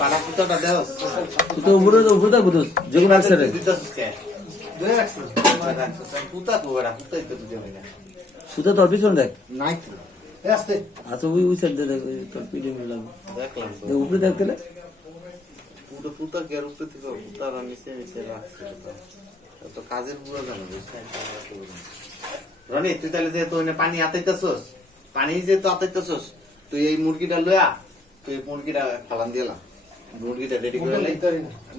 পাড়া কুতাটা দেও তুই তো উপরে বুঝোস যেগুলো আছে রে দিতেছিস কে ধরে রাখছিস কুতা কুড়া কুতাই তো দিতে হয় না সুতা তোর পিছনে দেখ নাই তো আস্তে আচ্ছা ওই সাইড দে দেখ তোর পিঠে মিলে লাগবে দেখলাম তো দেখ উপরে দেখ গেলে পুরো কুতা কে রূপে থেকে কুতারা নিচে নিচে রাখছে তো কাজের বুড়া জানো রনি তুই তাহলে যে তুই পানি আতাইতেছস পানি যে তো আতাইতেছস তুই এই মুরগিটা লয়া তুই মুরগিটা ফালান দিলা মুরগিটা রেডি করে লাই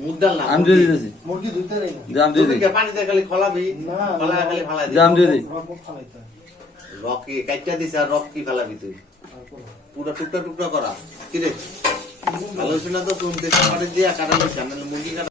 মুগ ডাল না আমি দিয়ে দিতেছি মুরগি ধুইতে নাই না জাম দিয়ে তুই দিই পানিতে খালি খলাবি খলা খালি ফালাই দিবি জাম দিয়ে দিই রকি কাইটা দিছ আর রক কি ফালাবি তুই পুরো টুকরা টুকরা করা কি রে ভালো হইছে না তো তুমি দেশ পাড়ে দিয়া কাটানো জানালে মুরগি কাটা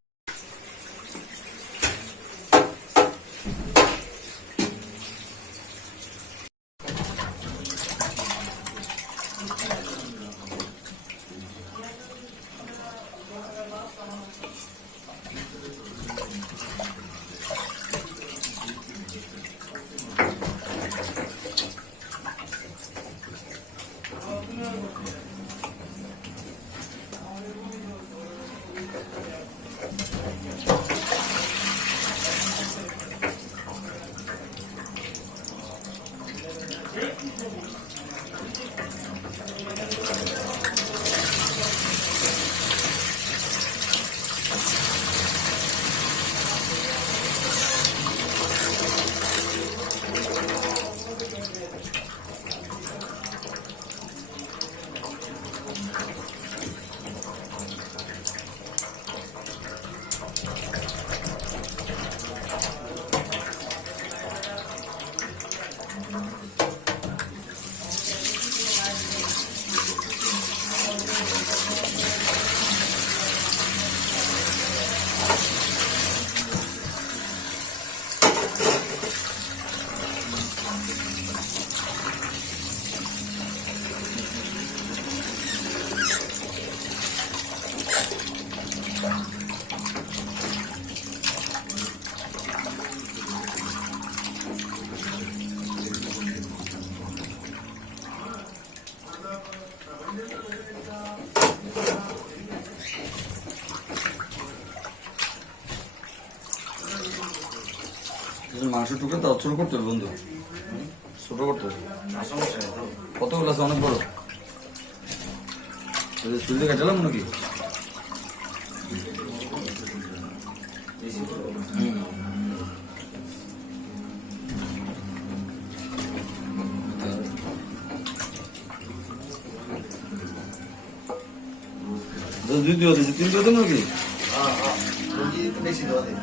মাংস টুকরো তো ছোট করতে হবে বন্ধু ছোট করতে হবে কতগুলো আছে অনেক বড় চুলতে কাটালাম নাকি দ্বিতীয় তিনটে তো নাকি বেশি দেওয়া যায়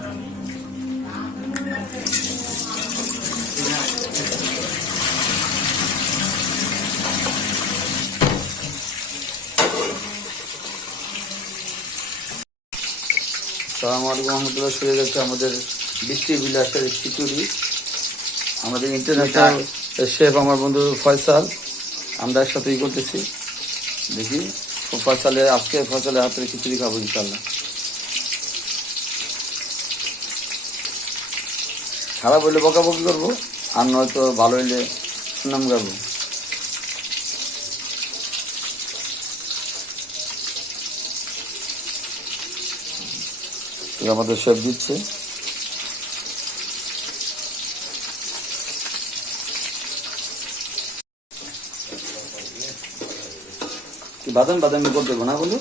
আসসালামু আলাইকুম রহমতুল্লাহ। শুরু যাচ্ছে আমাদের বৃষ্টি বিলাসের খিচুড়ি। আমাদের ইন্টারন্যাশনাল শেফ আমার বন্ধু ফয়সাল, আমরা একসাথে করতেছি। দেখি আজকে ফয়সালের হাতের খিচুড়ি খাবো ইনশাল্লাহ। খারাপ হইলে বকাবকি করবো, আর নয়তো ভালো হইলে সুনাম গাবো। আমাদের শেফ দিচ্ছে। কি বাদাম করতে দেবো না বলো?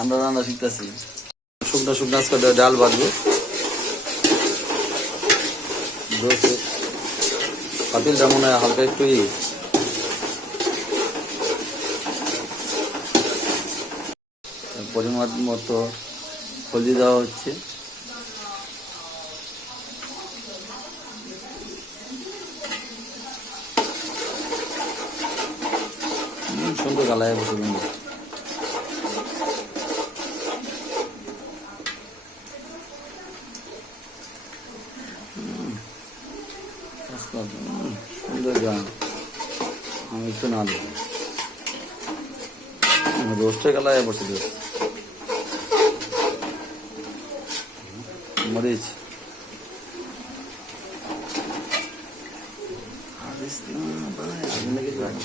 আমরা রান্না শিখতেছি। শুকনো আজকে ডাল বাঁধবো। পাতিলটা মনে হয় হালকা একটু পরিমাণ মতো হলদি দেওয়া হচ্ছে। সুন্দর গালায় বসে বন্ধু। সুন্দর গান আমি একটু না রোস্টে গালায় বসে দেব। মরিচ দিস না ভাই, আগুন লেগে যাবে।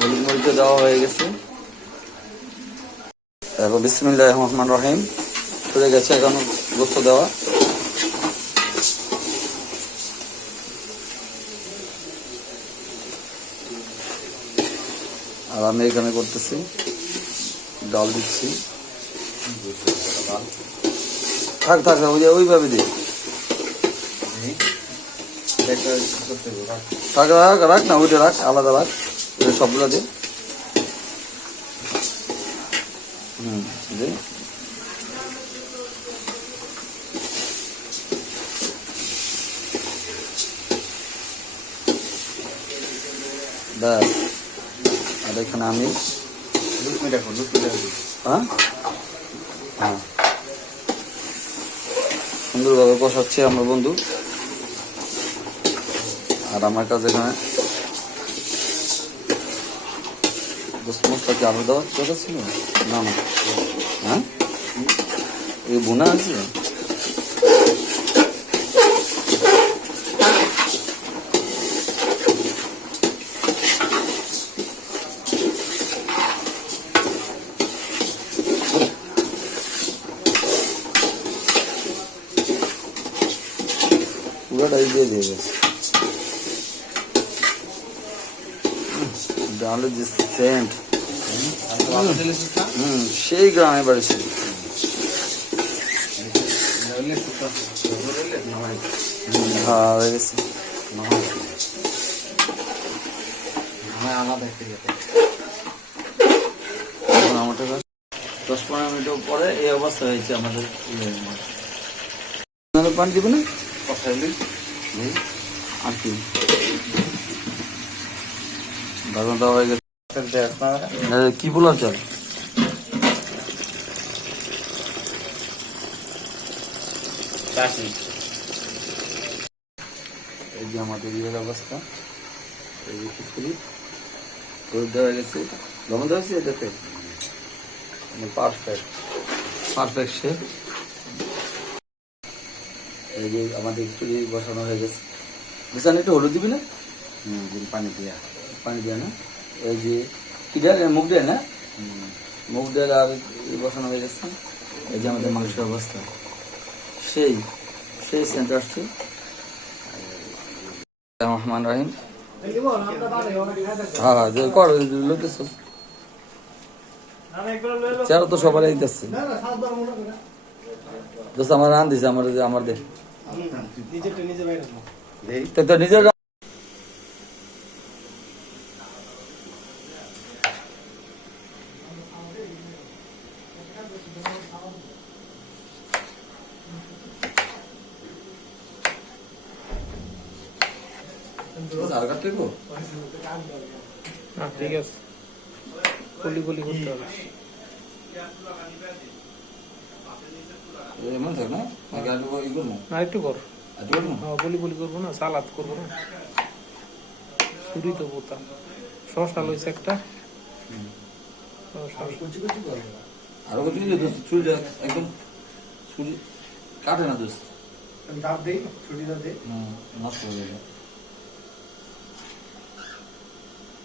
হলুদ মরিচ দেওয়া হয়ে গেছে। তারপর বিসমিল্লাহির রহমানির রহিম চলে গেছে এখন গোস্ত দেওয়া। আর আমি এখানে করতেছি ডাল দিচ্ছি। থাক থাক ওইভাবে দিই। থাক রাখ না, ওইটা রাখ, আলাদা রাখ, সবগুলো দে। দে। ব্যাস। আর এখানে আমি হ্যাঁ হ্যাঁ সুন্দরভাবে কষাচ্ছে আমার বন্ধু। আর আমার কাছে এখানে মশলা কি আলু দেওয়ার দরকার ছিল না? না হ্যাঁ এই বোনা আছে। পুরোটাই দিয়ে দিয়ে গেছে। ডালের যে সেন্ট সেই গ্রামে বাড়িছে। হ্যাঁ হয়ে গেছে। এখন আমাদের 10-15 মিনিট পরে এই অবস্থা হয়েছে আমাদের। পানি দিব না আর কি বাগান দেওয়া হয়ে গেছে। কি বলার চাল এই যে আমাদের ইয়ের অবস্থা। এই যে খিচুড়ি দেওয়া হয়ে গেছে, লবণ দেওয়া হয়েছে। এটাতে পারফেক্ট পারফেক্ট শেপ। এই যে আমাদের খিচুড়ি বসানো হয়ে গেছে। বুঝছেন একটু হলুদ দিবি না? পানি দিয়া না। এই যে কি ডাল, মুগ ডাল না? মুগ ডাল আর বসানো হয়ে গেছে। এই যে আমাদের মাংসের অবস্থা সেই সেই সেন্টার আসছে। রহমান রহিম। হ্যাঁ হ্যাঁ কর লোকেশ চেয়ার তো সবাই দিতেছে। দোস্ত আমার রান দিছে, আমার দে তো নিজের ঠিক আছে। গুলি গুলি করতে হবে এমন থাক না, না একটু কর। হ্যাঁ গুলি গুলি করবো না, সালাদ করবো না। ছুরি তো বোতাম শসা লইছে একটা। আরো কিছু ছুরি একদম ছুরি কাটে না দোস্ত, নষ্ট হয়ে যাবে।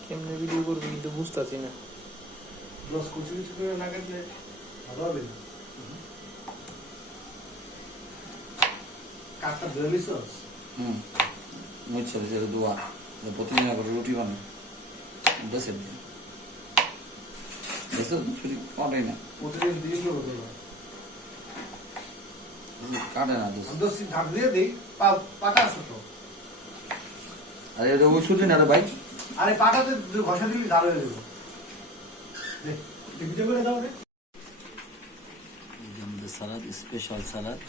কেমনে ভিডিও করবি কিন্তু বুঝতেছি না। দোয়া প্রতিদিন আবার রুটি বানায় বেসের দিন ছুরি কাটে না, কাটে না দোস্ত। আরে এটা ওই ছুরি না রে ভাই। আরে পাটাতে ঘষা দিবি দাঁড় হয়ে যাবে। আমাদের সালাদ, স্পেশাল সালাদ।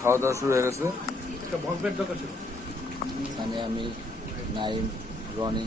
খাওয়া দাওয়া শুরু হয়ে গেছে। এখানে আমি, নাইম, রনি,